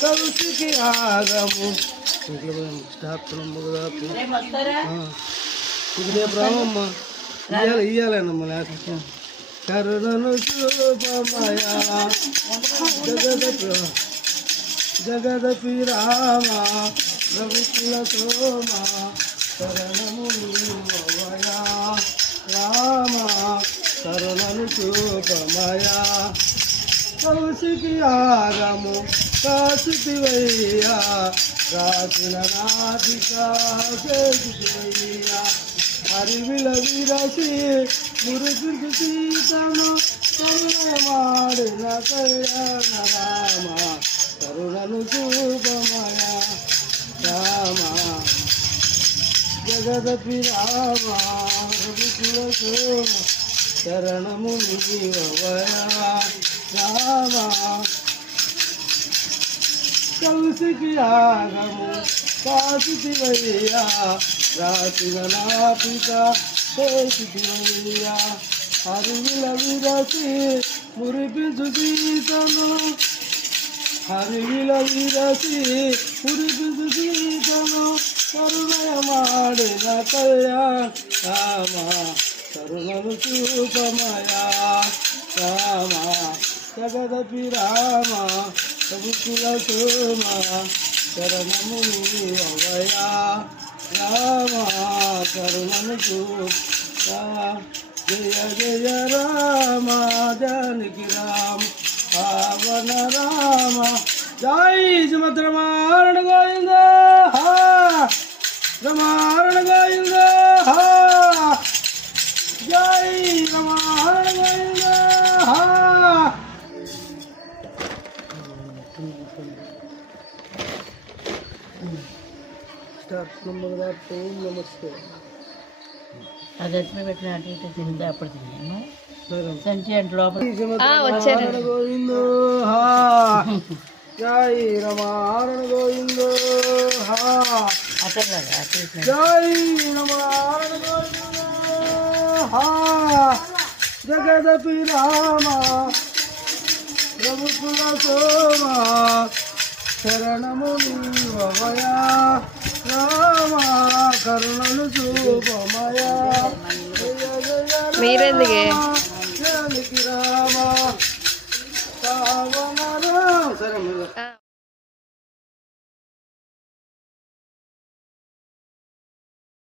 కౌశికి ఆగము బ్రహ్మమ్మ ఇయ్యాలన్నమ్మ లేకపోతే కరుణను చూపమయా జగదపి రామ రఘుకుల సోమ శరణము నీవయా రామ కరుణను చూపమయా కౌశికి ఆగము కాశివయ్యా రాసిన నాటికా చేసివయ్యా అరివిల విరసి మురుగు సీతను కరుణమాడిన కళ్యాణ రామ కరుణను చూపమయ రామ జగదపి రామ రఘుకుల సోమ శరణము నీవయా రామ కౌశికి ఆగము కాశివయ్యా రాసిన నాపిక చేసివయ్యా హరివిల విరసి మురిపించు సీతను హరివిల విరసి మురిపించు సీతను కరుణయమాడిన కళ్యాణ రామ కరుణను చూపమయా రామ జగదపి రామ రఘుకుల సోమ శరణము నీవయా రామ కరుణను చూప జయ జయ రామ జానకి రామ పావన రామ జై శ్రీమద్ రమారణ గోవింద రమారణ గోవింద జై రమారణ గోవింద నమస్తే అది ఎత్తున పెట్టిన అటు ఇటు తిందా అప్పుడు తిన్నాను సంచి అంటే లోపల గోవిందో జై రమారణ గోవిందో అసలు జై రమారణ గోవిందో జగదపి రామ రఘుకుల సోమ శరణము నీవయా రామ కరుణను చూపమయా మీరెందుకే